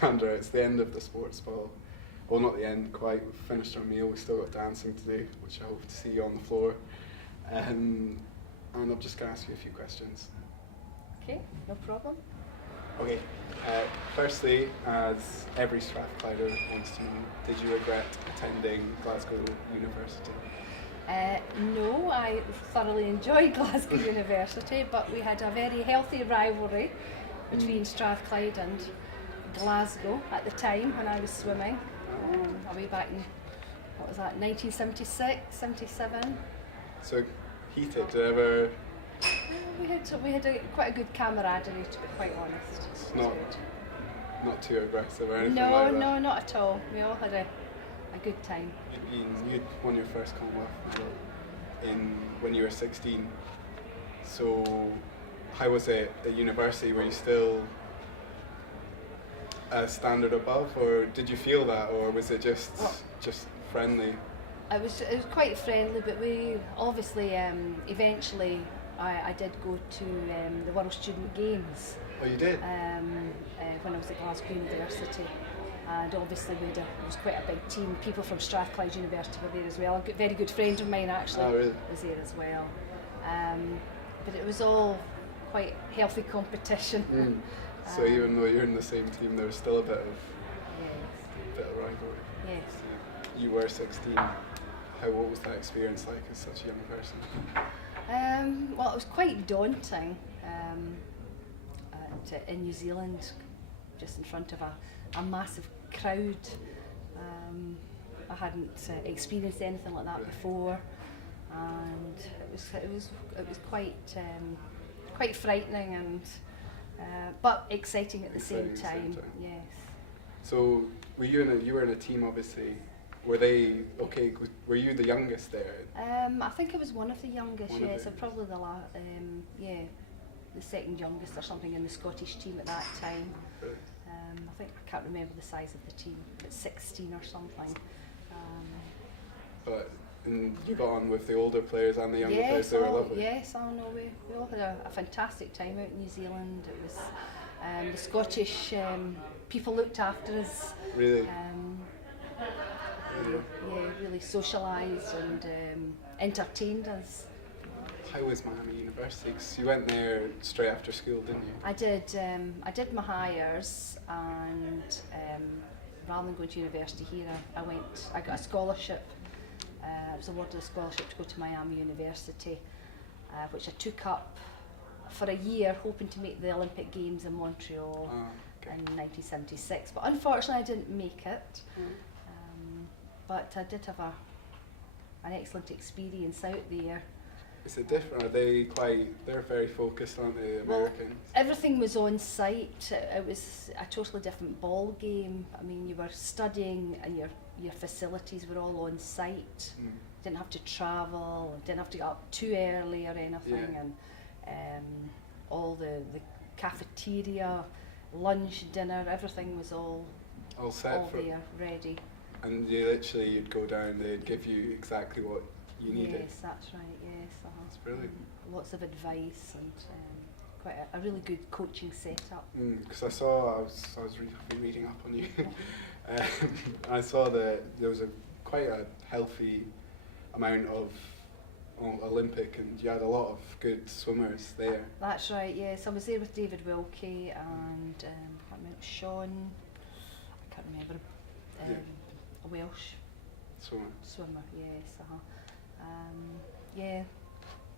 Sandra, it's the end of the sports ball. Well, not the end quite. We've finished our meal. We've still got dancing to do, which I hope to see you on the floor. And I'm just going to ask you a few questions. Okay, no problem. Okay. Firstly, as every Strathclyder wants to know, did you regret attending Glasgow University? No, I thoroughly enjoyed Glasgow University, but we had a very healthy rivalry between Strathclyde and Glasgow at the time when I was swimming. Way back in, what was that, 1976, 77? So heated, did it ever? We had quite a good camaraderie, to be quite honest. It's not too aggressive or anything like that? No, not at all. We all had a good time. You'd won your first Commonwealth medal when you were 16. So how was it at university? Were you still a standard above, or did you feel that, or was it just friendly? It was quite friendly, but we obviously eventually I did go to the World Student Games. Oh, you did? When I was at Glasgow University. And obviously it was quite a big team. People from Strathclyde University were there as well. A very good friend of mine actually was there as well. But it was all quite healthy competition. So even though you're in the same team, there was still a bit of rivalry. Yes. You were 16. What was that experience like as such a young person? Well, it was quite daunting in New Zealand, just in front of a massive crowd. I hadn't experienced anything like that before, and it was quite frightening and but exciting at the same time. Yes. So you were in a team, obviously. Were they okay? Were you the youngest there? I think I was one of the youngest. Yes, I'm probably the second youngest or something in the Scottish team at that time. Really? I can't remember the size of the team, but 16 or something. But you got on with the older players and the younger players. They were lovely. Yes, I know. We all had a fantastic time out in New Zealand. It was the Scottish people looked after us. Really. Really socialised and entertained us. How was Miami University? Because you went there straight after school, didn't you? I did my hires, and rather than going to university here, I got a scholarship. I was awarded a scholarship to go to Miami University, which I took up for a year, hoping to make the Olympic Games in Montreal in 1976. But unfortunately, I didn't make it. But I did have an excellent experience out there. Is it different? Are they they're very focused, aren't they, Americans? Well, everything was on site. It was a totally different ball game. I mean, you were studying and your facilities were all on site. You didn't have to travel, didn't have to get up too early or anything. And all the cafeteria, lunch, dinner, everything was all set there, ready. And you'd go down, they'd give you exactly what you needed. Yes, that's right, yes. That's brilliant. Lots of advice and quite a really good coaching setup. Because I was reading up on you. I saw that there was quite a healthy amount of Olympic, and you had a lot of good swimmers there. That's right, yes. I was there with David Wilkie and I can't remember, Sean, I can't remember, a Welsh swimmer, yes.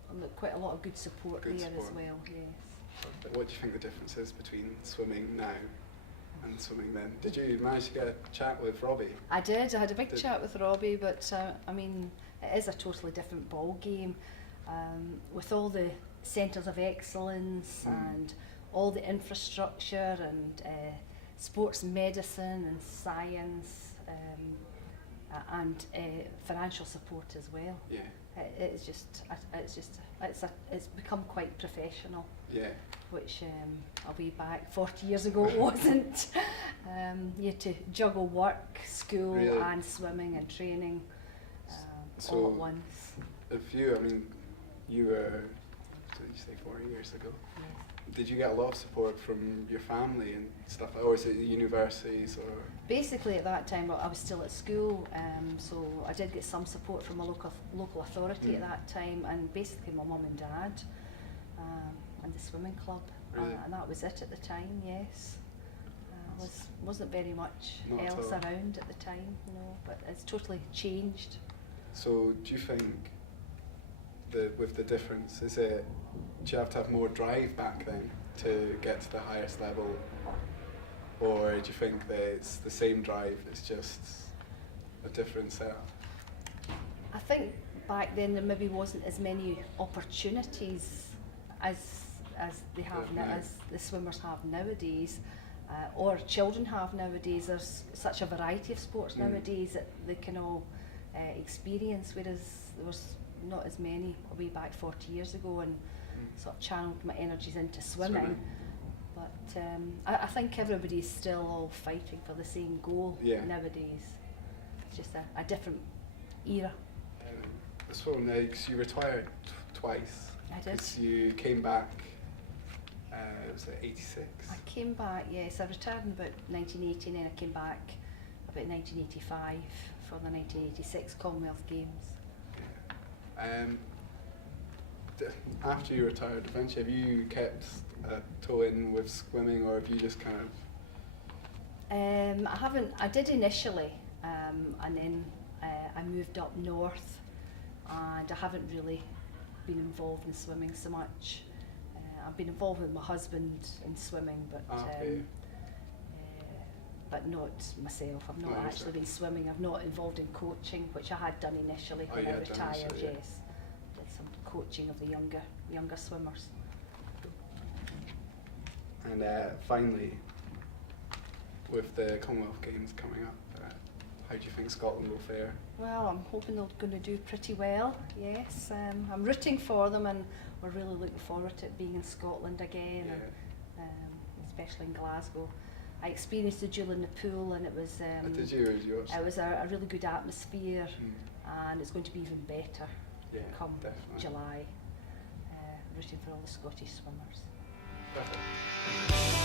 And quite a lot of good support there as well, yes. What do you think the difference is between swimming now and swimming then? Did you manage to get a chat with Robbie? I did. I had a big chat with Robbie, but I mean, it is a totally different ball game with all the centres of excellence and all the infrastructure and sports medicine and science and financial support as well. Yeah. It's become quite professional. Yeah. Which a way back 40 years ago it wasn't. You had to juggle work, school, and swimming and training all at once. You were, did you say 40 years ago? Yes. did you get a lot of support from your family and stuff, or is it universities or? Basically at that time I was still at school, so I did get some support from a local authority at that time, and basically my mum and dad and the swimming club, Really? and that was it at the time. Yes, wasn't very much Not at else all. around at the time, no, but it's totally changed. So do you think with the difference, do you have to have more drive back then to get to the highest level, or do you think that it's the same drive, it's just a different setup? I think back then there maybe wasn't as many opportunities as they have Yeah, now, now. as the swimmers have nowadays, or children have nowadays. There's such a variety of sports nowadays that they can all experience, whereas there was not as many way back 40 years ago, and sort of channeled my energies into swimming. But I think everybody's still all fighting for the same goal nowadays. It's just a different era. So next, you retired twice. I did. 'Cause you came back, was it 86? I came back, yes, I retired in about 1980, and then I came back about 1985 for the 1986 Commonwealth Games. After you retired, eventually, have you kept a toe in with swimming, or have you just kind of? I haven't. I did initially, and then I moved up north, and I haven't really been involved in swimming so much. I've been involved with my husband in swimming, but but not myself. I've not actually been swimming. I've not involved in coaching, which I had done initially when I retired. Yes, did some coaching of the younger swimmers. And finally, with the Commonwealth Games coming up, how do you think Scotland will fare? Well, I'm hoping they're going to do pretty well, yes. I'm rooting for them, and we're really looking forward to it being in Scotland again, and especially in Glasgow. I experienced the duel in the pool, and it was Did you? it was a really good atmosphere, and it's going to be even better come definitely. July. Rooting for all the Scottish swimmers. Perfect.